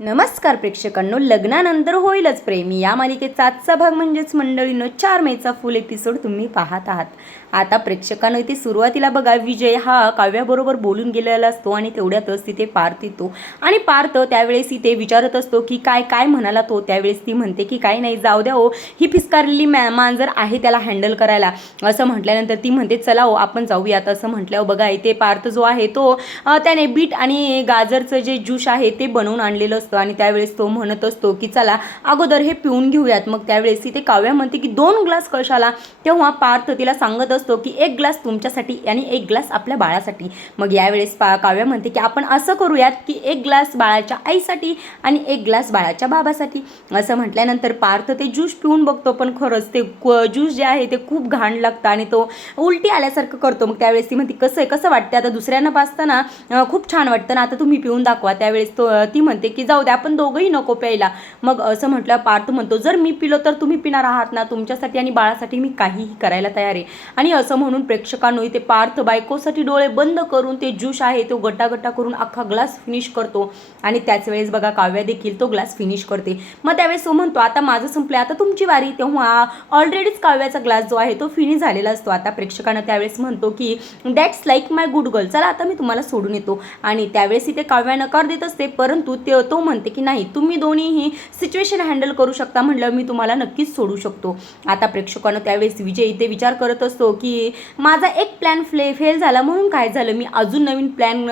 नमस्कार प्रेक्षकांनो, लग्नानंतर होईलच प्रेम या मालिकेचा आजचा भाग म्हणजेच मंडळींनो 4 मेचा फुल एपिसोड तुम्ही पाहत आहात. आता प्रेक्षकांनो इथे सुरुवातीला बघा, विजय हा काव्याबरोबर बोलून गेलेला असतो आणि तेवढ्यातच तिथे पार्थ येतो आणि पार्थ त्यावेळेस इथे विचारत असतो की काय काय म्हणाला तो. त्यावेळेस ती म्हणते की काही नाही, जाऊ द्या हो, ही फिसकारलेली मांजर आहे त्याला हँडल करायला. असं म्हटल्यानंतर ती म्हणते चला हो आपण जाऊयात. असं म्हटल्यावर बघा इथे पार्थ जो आहे तो त्याने बीट आणि गाजरचं जे ज्यूस आहे ते बनवून आणलेलं आणि त्यावेळेस तो म्हणत असतो की चला अगोदर हे पिऊन घेऊयात. मग त्यावेळेस इथे काव्या म्हणते की 2 ग्लास कशाला. तेव्हा पार्थ तिला सांगत असतो की 1 ग्लास तुमच्यासाठी आणि 1 ग्लास आपल्या बाळासाठी. मग यावेळेस काव्या म्हणते की आपण असं करूयात की 1 ग्लास बाळाच्या आईसाठी आणि 1 ग्लास बाळाच्या बाबासाठी. असं म्हटल्यानंतर पार्थ ते ज्यूस पिऊन बघतो, पण खरंच ते ज्यूस जे आहे ते खूप घाण लागतं आणि तो उलटी आल्यासारखं करतो. मग त्यावेळेस ती म्हणते कसं वाटतं आता, दुसऱ्यांना पाचताना खूप छान वाटतं ना, आता तुम्ही पिऊन दाखवा. त्यावेळेस ती म्हणते की जाऊ द्या आपण दोघंही नको प्यायला. मग असं म्हटलं पार्थ म्हणतो जर मी पिलो तर तुम्ही पिणार आहात ना, तुमच्यासाठी आणि बाळासाठी मी काहीही करायला तयार आहे. आणि असं म्हणून प्रेक्षकांनो इथे पार्थ बायकोसाठी डोळे बंद करून ते ज्यूस आहे तो गटागटा करून अख्खा ग्लास फिनिश करतो आणि त्याच वेळेस बघा काव्या देखील तो ग्लास फिनिश करते. मग त्यावेळेस तो म्हणतो आता माझं संपलं, आता तुमची वारी. तेव्हा ऑलरेडीच काव्याचा ग्लास जो आहे तो फिनिश झालेला असतो. आता प्रेक्षकांना त्यावेळेस म्हणतो की that's like my good girl, चला आता मी तुम्हाला सोडून येतो. आणि त्यावेळेस इथे काव्या नकार देत असते, परंतु तो म्हणते की नाही तुम्ही दोन्हीही सिच्युएशन हँडल करू शकता. म्हटलं मी तुम्हाला नक्कीच सोडू शकतो. आता प्रेक्षकांना त्यावेळेस विजय इथे विचार करत असतो की माझा एक प्लॅन फेल झाला म्हणून काय झालं, मी अजून नवीन प्लॅन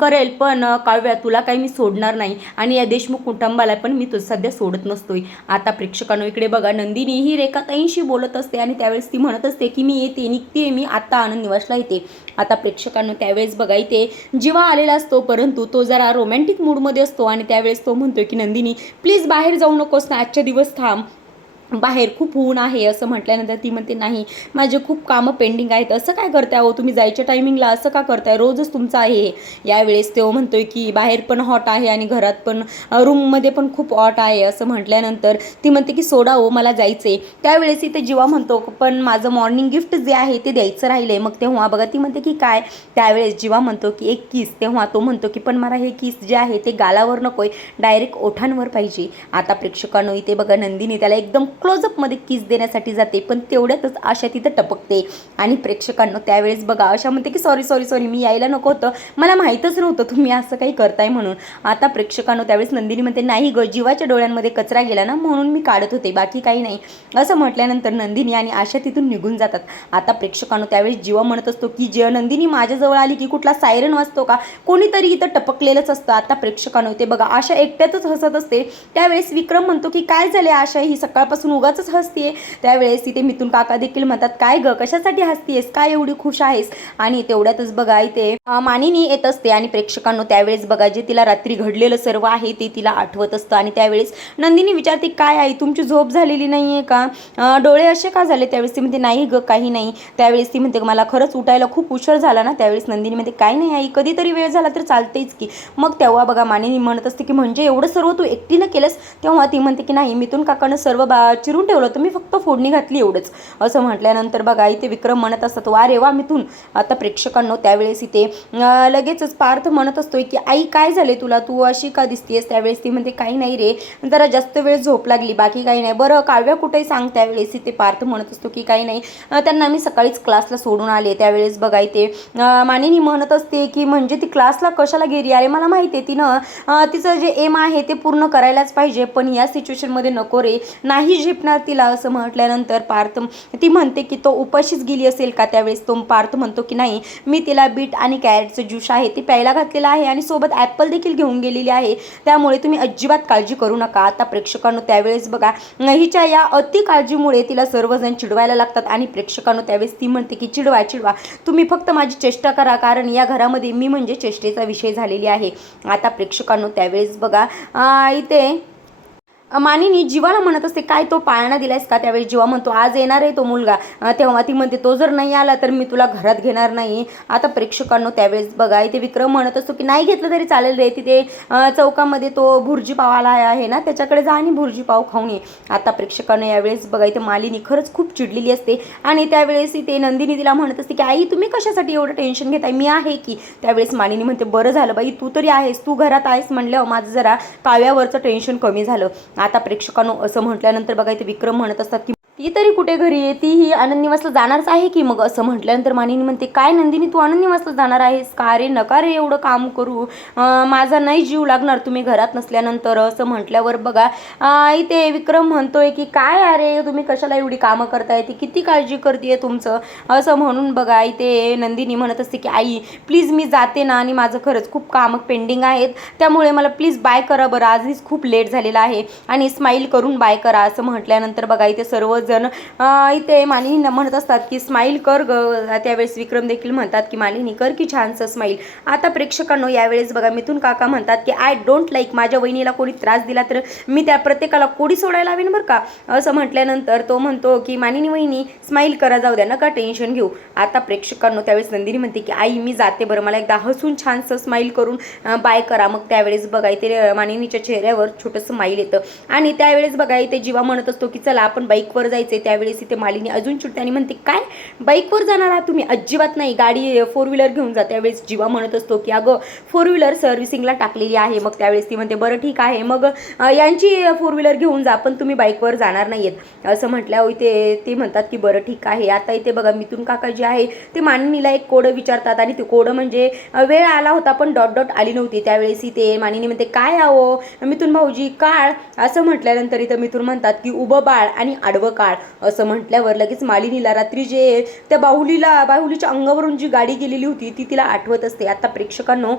करेल, पण काव्या तुला काही मी सोडणार नाही आणि या देशमुख कुटुंबाला पण मी सध्या सोडत नसतोय. आता प्रेक्षकांनो इकडे बघा, नंदिनी ही रेखाताईंशी बोलत असते आणि त्यावेळेस ती म्हणत असते की मी येते निघते, मी आता आनंद निवासला येते. आता प्रेक्षकांनो त्यावेळेस बघा इथे जीवा आलेला असतो, परंतु तो जरा रोमॅन्टिक मूडमध्ये असतो आणि त्यावेळेस तो म्हणतोय की नंदिनी प्लीज बाहेर जाऊ नकोस ना, आजच्या दिवस थांब, बाहेर खूप ऊन आहे. असं म्हटल्यानंतर ती म्हणते नाही माझे खूप कामं पेंडिंग आहेत. असं काय करताय हो तुम्ही, जायच्या टायमिंगला असं का करताय, रोजच तुमचं आहे. यावेळेस तो म्हणतोय की बाहेर पण हॉट आहे आणि घरात पण रूममध्ये पण खूप हॉट आहे. असं म्हटल्यानंतर ती म्हणते की सोडा हो मला जायचंय. त्यावेळेस इथे जीवा म्हणतो पण माझं मॉर्निंग गिफ्ट जे आहे ते द्यायचं राहिलंय. मग तेव्हा बघा ती म्हणते की काय. त्यावेळेस जीवा म्हणतो की एक किस. तेव्हा तो म्हणतो की पण मला हे किस जे आहे ते गालावर नकोय, डायरेक्ट ओठांवर पाहिजे. आता प्रेक्षकांनो इथे बघा नंदिनी त्याला एकदम क्लोजअपमध्ये किस देण्यासाठी जाते, पण तेवढ्यातच आशा तिथं टपकते आणि प्रेक्षकांनो त्यावेळेस बघा आशा म्हणते की सॉरी मी यायला नको होतं, मला माहीतच नव्हतं तुम्ही असं काही करताय म्हणून. आता प्रेक्षकांनो त्यावेळेस नंदिनी म्हणते नाही ग, जीवाच्या डोळ्यांमध्ये कचरा गेला ना म्हणून मी काढत होते, बाकी काही नाही. असं म्हटल्यानंतर नंदिनी आणि आशा तिथून निघून जातात. आता प्रेक्षकांनो त्यावेळेस जीवा म्हणत असतो की नंदिनी माझ्याजवळ आली की कुठला सायरन वाजतो का, कोणीतरी इथं टपकलेलंच असतं. आता प्रेक्षकांनो ते बघा आशा एकट्यातच हसत असते. त्यावेळेस विक्रम म्हणतो की काय झाले आशा, ही सकाळपासून उगाच हसतीये. त्यावेळेस तिथे मिथून काका देखील म्हणतात काय ग कशासाठी हसतीयेस, काय एवढी खुश आहेस. आणि तेवढ्यातच बघा इथे मानिनी येत असते आणि प्रेक्षकांनो त्यावेळेस बघा जे तिला रात्री घडलेलं सर्व आहे ते तिला आठवत असतं आणि त्यावेळेस नंदिनी विचारते काय आई तुमची झोप झालेली नाहीये का, डोळे असे का झाले. त्यावेळेस ती म्हणते नाही ग काही नाही. त्यावेळेस ती म्हणते मला खरंच उठायला खूप उशीर झाला ना. त्यावेळेस नंदिनी म्हणते काही नाही आई, कधीतरी वेळ झाला तर चालतेच की. मग तेव्हा बघा मानिनी म्हणत असते की म्हणजे एवढं सर्व तू एकटीनं केलंस. तेव्हा ती म्हणते की नाही मिथून काकानं सर्व चिरून ठेवलं, तुम्ही फक्त फोडणी घातली एवढंच. असं म्हटल्यानंतर बघा इथे विक्रम म्हणत असतात वा रे वा मिथून. आता प्रेक्षकांनो त्यावेळेस इथे लगेचच पार्थ म्हणत असतोय की आई काय झाले तुला, तू अशी का दिसतेस. त्यावेळेस ती म्हणते काही नाही रे, जरा जास्त वेळ झोप लागली, बाकी काही नाही. बरं काव्या कुठे सांग. त्यावेळेस इथे पार्थ म्हणत असतो की काही नाही, त्यांना मी सकाळीच क्लासला सोडून आले. त्यावेळेस बघा इथे मानिनी म्हणत असते की म्हणजे ती क्लासला कशाला गेली. अरे मला माहिती आहे तिनं तिचं जे एम आहे ते पूर्ण करायलाच पाहिजे, पण या सिच्युएशनमध्ये नको रे, नाही झेपणार तिला. असं म्हटल्यानंतर पार्थ ती म्हणते की तो उपाशीच गेली असेल का. त्यावेळेस तो पार्थ म्हणतो की नाही मी तिला बीट आणि कॅरेटचं ज्यूस आहे ते प्यायला घातलेलं आहे आणि सोबत ॲपल देखील घेऊन गेलेली आहे, त्यामुळे तुम्ही अजिबात काळजी करू नका. आता प्रेक्षकांनो त्यावेळेस बघा हिच्या या अति काळजीमुळे तिला सर्वजण चिडवायला लागतात आणि प्रेक्षकांनो त्यावेळेस ती म्हणते की चिडवा तुम्ही फक्त माझी चेष्टा करा, कारण या घरामध्ये मी म्हणजे चेष्टेचा विषय झालेली आहे. आता प्रेक्षकांनो त्यावेळेस बघा इथे मानिनी जीवाला म्हणत असते, काय तो पाळणा दिलायस का? त्यावेळी जीवा म्हणतो, आज येणार आहे तो मुलगा. तेव्हा ती म्हणते, तो जर नाही आला तर मी तुला घरात घेणार नाही. आता प्रेक्षकांनो त्यावेळेस बघा इथे विक्रम म्हणत असतो की नाही घेतलं तरी चालेल रे, तिथे चौकामध्ये तो भुर्जी पावाला आहे ना, त्याच्याकडे जा आणि भुर्जी पाव खाऊन ये. आता प्रेक्षकांनो यावेळेस बघा इथे मालिनी खरंच खूप चिडलेली असते आणि त्यावेळेस इथे नंदिनी तिला म्हणत असते की आई तुम्ही कशासाठी एवढं टेन्शन घेताय, मी आहे की. त्यावेळेस मालिनी म्हणते, बरं झालं बाई तू तरी आहेस, तू घरात आहेस म्हणल्यावर माझं जरा काव्यावरचं टेन्शन कमी झालं. आता प्रेक्षकांनो असं म्हटल्यानंतर बघा इथे विक्रम म्हणत असतात की ती तरी कुठे घरी आहे, ती ही आनंद निवासला जाणारच आहे की. मग असं म्हटल्यानंतर मानिनी म्हणते, काय नंदिनी तू आनंद निवासला जाणार आहेस का रे? नका रे एवढं काम करू, माझा नाही जीव लागणार तुम्ही घरात नसल्यानंतर. असं म्हटल्यावर बघा इथे विक्रम म्हणतोय की काय अरे तुम्ही कशाला एवढी कामं करताय, ती किती काळजी करते तुमचं. असं म्हणून बघा इथे नंदिनी म्हणत असते की आई प्लीज मी जाते ना, आणि माझं खरंच खूप कामं पेंडिंग आहेत, त्यामुळे मला प्लीज बाय करा बरं, आजच खूप लेट झालेला आहे, आणि स्माईल करून बाय करा. असं म्हटल्यानंतर बघा इथे सर्वजण इथे मालिनी म्हणत असतात की स्माईल कर ग. त्यावेळेस विक्रम देखील म्हणतात की मालिनी कर की छानसं स्माईल. आता प्रेक्षकांनो यावेळेस बघा मिथुन काका म्हणतात की आय डोंट लाईक, माझ्या वहिनीला कोणी त्रास दिला तर मी त्या प्रत्येकाला कोडी सोडायला हवीन बरं का. असं म्हटल्यानंतर तो म्हणतो की मानिनी वहिनी स्माईल करा, जाऊ द्या नका टेन्शन घेऊ. आता प्रेक्षकांनो त्यावेळेस नंदिनी म्हणते की आई मी जाते बरं, मला एकदा हसून छानसं स्माईल करून बाय करा. मग त्यावेळेस बघा इथे मानिनीच्या चेहऱ्यावर छोटंसं स्माईल येतं आणि त्यावेळेस बघा इथे जीवा म्हणत असतो की चला आपण बाईकवर जायचंय. त्यावेळेस इथे मालिनी अजून चिडते आणि म्हणते, काय बाईकवर जाणार आहात तुम्ही? अजिबात नाही, गाडी 4 व्हीलर घेऊन जा. त्यावेळेस जीवा म्हणत असतो की अगं 4 व्हीलर सर्व्हिसिंगला टाकलेली आहे. मग त्यावेळेस ती म्हणते, बरं ठीक आहे मग यांची 4 व्हीलर घेऊन जा, पण तुम्ही बाईकवर जाणार नाहीयेत. असं म्हटल्यावर इथे ते म्हणतात की बरं ठीक आहे. आता इथे बघा मिथुन काका जे आहे ते मानिनीला एक कोड विचारतात आणि ते कोड म्हणजे वेळ आला होता पण डॉट डॉट आली नव्हती. त्यावेळेस इथे मानिनी म्हणते, काय आहो मिथुन भाऊजी काळ. असं म्हटल्यानंतर इथं मिथुन म्हणतात की उभं बाळ आणि आडवं काळ. असं म्हटल्यावर लगेच मालिनीला रात्री जे त्या बाहुलीच्या अंगावरून जी गाडी गेलेली होती ती तिला आठवत असते. आता प्रेक्षकांनो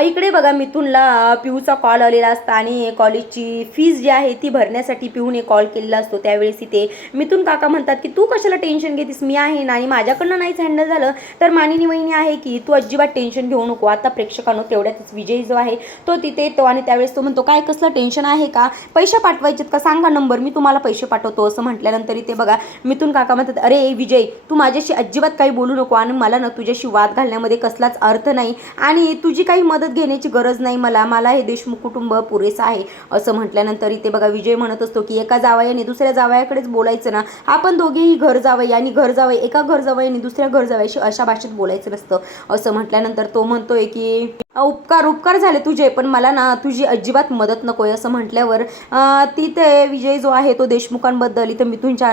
इकडे बघा मिथुनला पिऊचा कॉल आलेला असता आणि कॉलेजची फीज जी आहे ती भरण्यासाठी पिऊने कॉल केलेला असतो. त्यावेळेस इथे मिथुन काका म्हणतात की तू कशाला टेन्शन घेतीस, मी आहे ना, आणि माझ्याकडनं नाहीच हँडल झालं तर मानिनी वहिनी आहे की, तू अजिबात टेन्शन घेऊ नको. आता प्रेक्षकांनो तेवढ्यातच विजय जो आहे तो तिथे येतो आणि त्यावेळेस तो म्हणतो, काय कसलं टेन्शन आहे का, पैसे पाठवायचेत का, सांगा नंबर मी तुम्हाला पैसे पाठवतो. असं म्हटल्यानंतर इथे बघा मिथुन काका म्हणतात, अरे विजय तू माझ्याशी अजिबात काही बोलू नको आणि मला ना तुझ्याशी वाद घालण्यामध्ये कसलाच अर्थ नाही आणि तुझी काही मदत घेण्याची गरज नाही, मला हे देशमुख कुटुंब पुरेसं आहे. असं म्हटल्यानंतर इथे बघा विजय म्हणत असतो की एका जावयाने दुसऱ्या जावयाकडेच बोलायचं ना, आपण दोघेही घर जावई आणि घर जावई एका घर जावयाने दुसऱ्या घर जावयाशी अशा भाषेत बोलायचं नसतं. असं म्हटल्यानंतर तो म्हणतोय की उपकार झाले तुझे, पण मला ना तुझी अजिबात मदत नकोय. असं म्हटल्यावर तिथे विजय जो आहे तो देशमुखांबद्दल इथं मिथुनच्या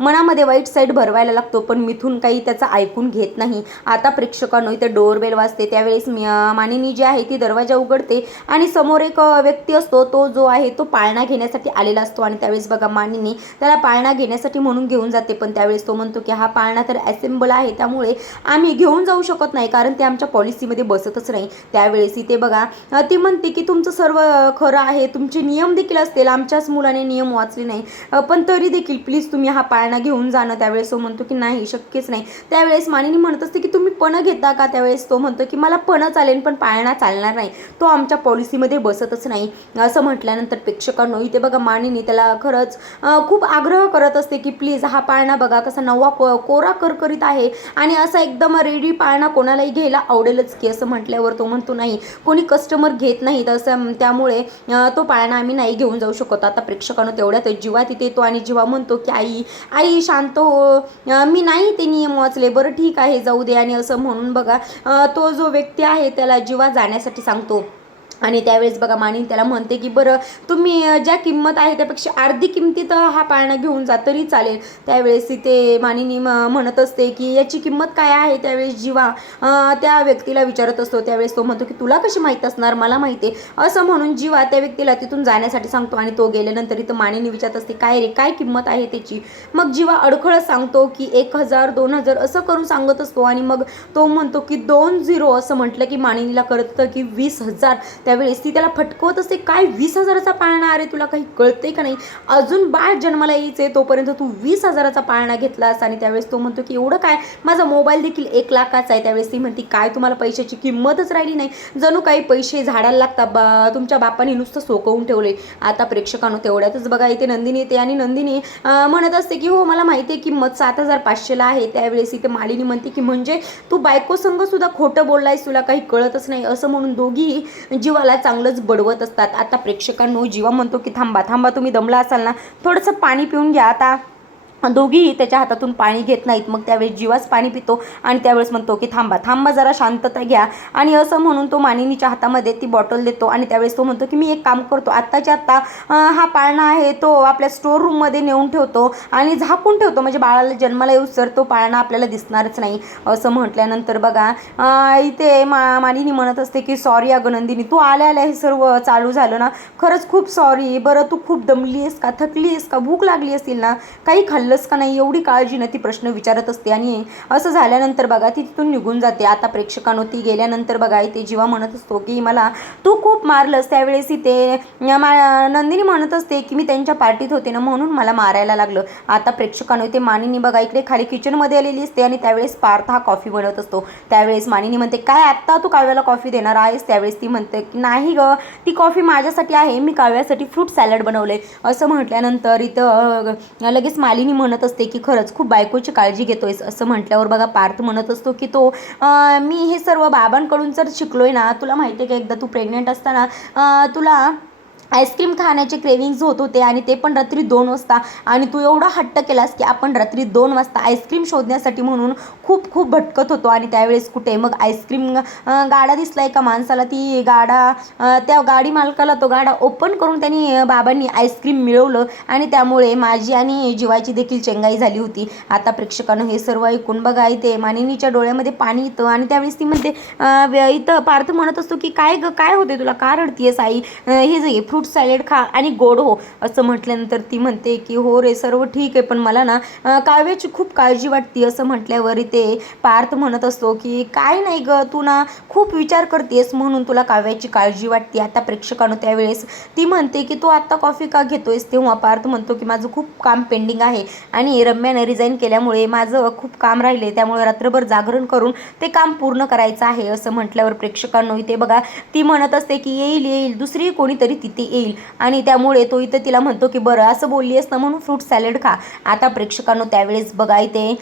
मनामध्ये वाईट साईड भरवायला लागतो, पण मिथुन काही त्याचा ऐकून घेत नाही. आता प्रेक्षकांनो इथे डोरबेल वाजते. त्यावेळेस मानिनी जी आहे ती दरवाजा उघडते आणि समोर एक व्यक्ती असतो, तो जो आहे तो पाळणा घेण्यासाठी आलेला असतो आणि त्यावेळेस बघा मानिनी त्याला पाळणा घेण्यासाठी म्हणून घेऊन जाते, पण त्यावेळेस तो म्हणतो की हा पाळणा तर असेंबल आहे त्यामुळे आम्ही घेऊन जाऊ शकत नाही, कारण ते आमच्या पॉलिसीमध्ये बसतच नाही. त्यावेळेस इथे बघा ती म्हणते की तुमचं सर्व खरं आहे, तुमचे नियम देखील असतील, आमच्याच मुलाने नियम वाचले नाही, पण तरी देखील प्लीज तुम्ही हा पाळणा घेऊन जाणं. त्यावेळेस तो म्हणतो की नाही शक्यच नाही. त्यावेळेस मानिनी म्हणत असते की तुम्ही पण घेता का? त्यावेळेस तो म्हणतो की मला पण चालेल पण पाळणा चालणार नाही, तो आमच्या पॉलिसीमध्ये बसतच नाही. असं म्हटल्यानंतर प्रेक्षकांनो इथे बघा मानिनी त्याला खरंच खूप आग्रह करत असते की प्लीज हा पाळणा बघा कसा नवा कोरा करकरीत आहे आणि असा एकदम रेडी पाळणा कोणालाही घ्यायला आवडेलच की. असं म्हटल्यावर तो म्हणतो नाही कोणी कस्टमर घेत नाहीत असं, त्यामुळे तो पाळणा आम्ही नाही घेऊन जाऊ शकतो. आता प्रेक्षकांनो तेवढ्यात जीवा तिथे येतो आणि जीवा म्हणतो की आई शांत हो, मी नाही ते नियम वाचले, बरं ठीक आहे जाऊ दे. आणि असं म्हणून बघा तो जो व्यक्ती आहे त्याला जीवा जाण्यासाठी सांगतो आणि त्यावेळेस बघा मानिनी त्याला म्हणते की बरं तुम्ही ज्या किंमत आहे त्यापेक्षा अर्धी किंमतीत हा पाळणा घेऊन जा तरी चालेल. त्यावेळेस तिथे मानिनी म्हणत असते की याची किंमत काय आहे. त्यावेळेस जीवा त्या व्यक्तीला विचारत असतो. त्यावेळेस तो म्हणतो की तुला कशी माहीत असणार, मला माहिती आहे. असं म्हणून जीवा त्या व्यक्तीला तिथून जाण्यासाठी सांगतो आणि तो गेल्यानंतर इथं मानिनी विचारत असते काय रे काय किंमत आहे त्याची. मग जीवा अडखळत सांगतो की 1000 2000 असं करून सांगत असतो आणि मग तो म्हणतो की 20 असं म्हटलं की मानिनीला कळतं की 20,000 त्यावेळेस ती त्याला फटकवत असते, काय 20,000चा पाळणा, अरे तुला काही कळतंय का नाही, अजून बाळ जन्माला यायचंय तोपर्यंत तू 20,000चा पाळणा घेतलास. आणि त्यावेळेस तो म्हणतो की एवढं काय, माझा मोबाईल देखील 1,00,000चा आहे. त्यावेळेस ती म्हणते काय तुम्हाला पैशाची किंमतच राहिली नाही, जणू काही पैसे झाडाला लागतात, तुमच्या बापाने नुसतं सोकवून ठेवले. आता प्रेक्षकांनो तेवढ्यातच बघा इथे नंदिनी येते आणि नंदिनी म्हणत असते की हो मला माहिती आहे किंमत 7,500ला आहे. त्यावेळेस इथे मालिनी म्हणते की म्हणजे तू बायको संग सुद्धा खोटं बोललायस, तुला काही कळतच नाही, असं म्हणून दोघी जीवाला चांगलंच बडवत असतात. आता प्रेक्षकांनो जीवा म्हणतो की थांबा थांबा, तुम्ही दमला असाल ना, थोडंसं पाणी पिऊन घ्या. आता दोघीही त्याच्या हातातून पाणी घेत नाहीत. मग त्यावेळेस जीवाच पाणी पितो आणि त्यावेळेस म्हणतो की थांबा थांबा, जरा शांतता घ्या. आणि असं म्हणून तो मानिनीच्या हातामध्ये ती बॉटल देतो आणि त्यावेळेस तो म्हणतो की मी एक काम करतो, आत्ताच्या आत्ता हा पाळणा आहे तो आपल्या स्टोर रूममध्ये नेऊन ठेवतो आणि झाकून ठेवतो, म्हणजे बाळाला जन्माला येऊस तर तो पाळणा आपल्याला दिसणारच नाही. असं म्हटल्यानंतर बघा इथे मानिनी म्हणत असते की सॉरी अगं नंदिनी, तू आल्या आल्या हे सर्व चालू झालं ना, खरंच खूप सॉरी. बरं तू खूप दमली आहेस का, थकली आहेस का, भूक लागली असतील ना, काही खाल्लंस का नाही, एवढी काळजी ना ती प्रश्न विचारत असते. आणि असं झाल्यानंतर बघा ती तिथून निघून जाते. आता प्रेक्षकांनो ती गेल्यानंतर बघा इथे जीवा म्हणत असतो की मला तू खूप मारलंस. त्यावेळेस इथे नंदिनी म्हणत असते की मी त्यांच्या पार्टीत होते ना म्हणून मला मारायला लागलं. आता प्रेक्षकांनो इथे मानिनी बघा इकडे खाली किचनमध्ये आलेली असते आणि त्यावेळेस पार्थ हा कॉफी बनवत असतो. त्यावेळेस मानिनी म्हणते काय आत्ता तू काव्याला कॉफी देणार आहेस. त्यावेळेस ती म्हणते की नाही ग, ती कॉफी माझ्यासाठी आहे, मी काव्यासाठी फ्रूट सॅलड बनवले. असं म्हटल्यानंतर इथं लगेच मालिनी म्हणत असते की खरंच खूप बायकोची काळजी घेतोयस. असं म्हटल्यावर बघा पार्थ म्हणत असतो की तो मी हे सर्व बाबांकडून जर शिकलोय ना, तुला माहिती आहे का एकदा तू प्रेग्नेंट असताना तुला आईस्क्रीम खाण्याचे क्रेविंग्स होत होते आणि ते पण रात्री 2 वाजता, आणि तू एवढा हट्ट केलास की आपण रात्री 2 वाजता आईस्क्रीम शोधण्यासाठी म्हणून खूप खूप भटकत होतो. आणि त्यावेळेस कुठे मग आईस्क्रीम गाडा दिसला एका माणसाला, ती गाडा त्या गाडी मालकाला तो गाडा ओपन करून त्यांनी बाबांनी आईस्क्रीम मिळवलं आणि त्यामुळे माझी आणि जीवाची देखील चेंगाई झाली होती. आता प्रेक्षकांनो हे सर्व ऐकून बघा इथे मानिनीच्या डोळ्यामध्ये पाणी येतं आणि त्यावेळेस ती म्हणते इथं पार्थ म्हणत असतो की काय ग काय होते तुला, का रडतीयस आई, हे जे फ्रूट सॅलेड खा आणि गोड हो. असं म्हटल्यानंतर ती म्हणते की हो रे सर्व ठीक आहे, पण मला ना काव्याची खूप काळजी वाटते. असं म्हटल्यावर इथे पार्थ म्हणत असतो की काय नाही ग, तू ना खूप विचार करतेस म्हणून तुला काव्याची काळजी वाटते. आता प्रेक्षकांनो त्यावेळेस ती म्हणते की तू आत्ता कॉफी का घेतोयस. तेव्हा पार्थ म्हणतो की माझं खूप काम पेंडिंग आहे आणि रम्याने रिझाईन केल्यामुळे माझं खूप काम राहिले, त्यामुळे रात्रभर जागरण करून ते काम पूर्ण करायचं आहे. असं म्हटल्यावर प्रेक्षकांनो इथे बघा ती म्हणत असते की येईल येईल, दुसरी कोणीतरी तिथे येईल, आणि त्यामुळे तो इथे तिला म्हणतो की बरं असं बोलली असतं म्हणून फ्रूट सॅलड खा. आता प्रेक्षकांनो त्यावेळेस बघा इथे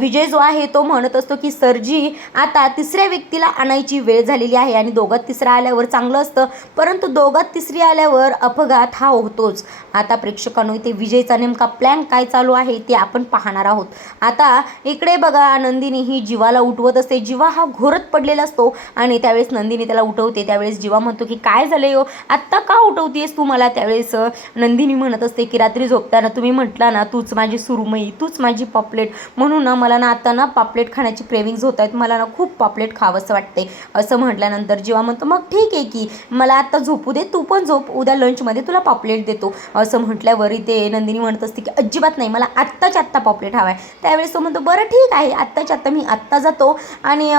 विजय जो आहे तो म्हणत असतो की सरजी आता तिसऱ्या व्यक्तीला आणायची वेळ झालेली आहे आणि दोघात तिसरा आल्यावर चांगलं असतं, परंतु दोघात तिसरी आल्यावर अपघात हा होतोच. आता प्रेक्षकांनो इथे विजयचा नेमका प्लॅन काय चालू आहे ते आपण पाहणार आहोत. आता इकडे बघा नंदिनी ही जीवाला उठवत असते. जीवा हा घोरत पडलेला असतो आणि त्यावेळेस नंदिनी त्याला उठवते. त्यावेळेस जीवा म्हणतो की काय झालं हो, आत्ता का उठवतेस तू मला. त्यावेळेस नंदिनी म्हणत असते की रात्री झोपताना तुम्ही म्हटला ना तूच माझी सुरमई, तूच माझी पॉपलेट, म्हणून ना मला ना आता ना पापलेट खाण्याची क्रेविंग्स होत आहेत, मला ना खूप पापलेट खावंसं वाटते. असं म्हटल्यानंतर जीवा म्हणतो मग ठीक आहे की मला आता झोपू दे, तू पण झोप, उद्या लंचमध्ये तुला पापलेट देतो. असं म्हटल्यावर इथे नंदिनी म्हणत असते की अजिबात नाही, मला आत्ताच्या आत्ता पापलेट हवा आहे. त्यावेळेस तो म्हणतो बरं ठीक आहे, आत्ताच्या आत्ता मी आत्ता जातो आणि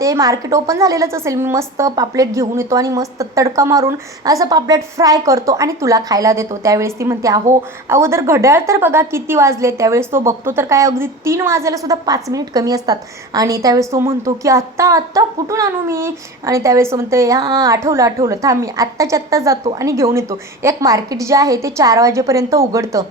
ते मार्केट ओपन झालेलंच असेल, मी मस्त पापलेट घेऊन येतो आणि मस्त तडका मारून असं पापलेट फ्राय करतो आणि तुला खायला देतो. त्यावेळेस ती म्हणते अहो अगोदर घड्याळ तर बघा किती वाजले. त्यावेळेस तो बघतो तर काय अगदी 3 वाजायला सुद्धा 5 मिनिट कमी असतात. आणि त्यावेळेस तो म्हणतो की आत्ता आत्ता कुठून आणू मी. आणि त्यावेळेस तो म्हणते हां आठवलं थांब, मी आत्ताच्या आत्ता जातो आणि घेऊन येतो. एक मार्केट जे आहे ते 4 वाजेपर्यंत उघडतं,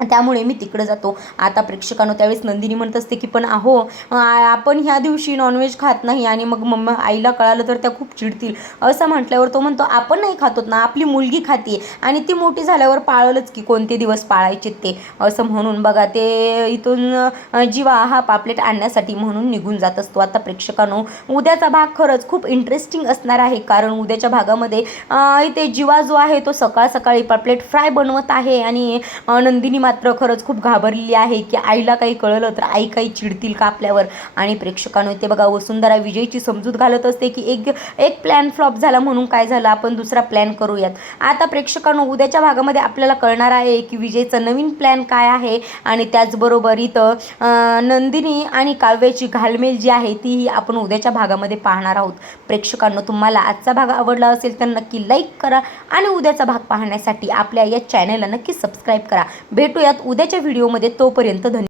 त्यामुळे मी तिकडं जातो. आता प्रेक्षकांनो त्यावेळेस नंदिनी म्हणत असते की पण अहो आपण ह्या दिवशी नॉनव्हेज खात नाही आणि मग आईला कळालं तर त्या खूप चिडतील. असं म्हटल्यावर तो म्हणतो आपण नाही खातोत ना, आपली मुलगी खाते आणि ती मोठी झाल्यावर पाळलंच की कोणते दिवस पाळायचे ते. असं म्हणून बघा ते इथून जीवा हा पापलेट आणण्यासाठी म्हणून निघून जात असतो. आता प्रेक्षकांनो उद्याचा भाग खरंच खूप इंटरेस्टिंग असणार आहे, कारण उद्याच्या भागामध्ये इथे जीवा जो आहे तो सकाळी पापलेट फ्राय बनवत आहे आणि नंदिनी मात्र खरंच खूप घाबरलेली आहे की आईला काही कळलं तर आई काही चिडतील का आपल्यावर. आणि प्रेक्षकांनो ते बघा वसुंधरा विजयची समजूत घालत असते की एक प्लॅन फ्लॉप झाला म्हणून काय झालं, आपण दुसरा प्लॅन करूयात. आता प्रेक्षकांनो उद्याच्या भागामध्ये आपल्याला कळणार आहे की विजयचा नवीन प्लॅन काय आहे. आणि त्याचबरोबर इथं नंदिनी आणि काव्याची घालमेल जी आहे तीही आपण उद्याच्या भागामध्ये पाहणार आहोत. प्रेक्षकांनो तुम्हाला आजचा भाग आवडला असेल तर नक्की लाईक करा आणि उद्याचा भाग पाहण्यासाठी आपल्या या चॅनलला नक्की सबस्क्राईब करा. भेटूयात उद्याच्या व्हिडिओमध्ये, तोपर्यंत धन्यवाद.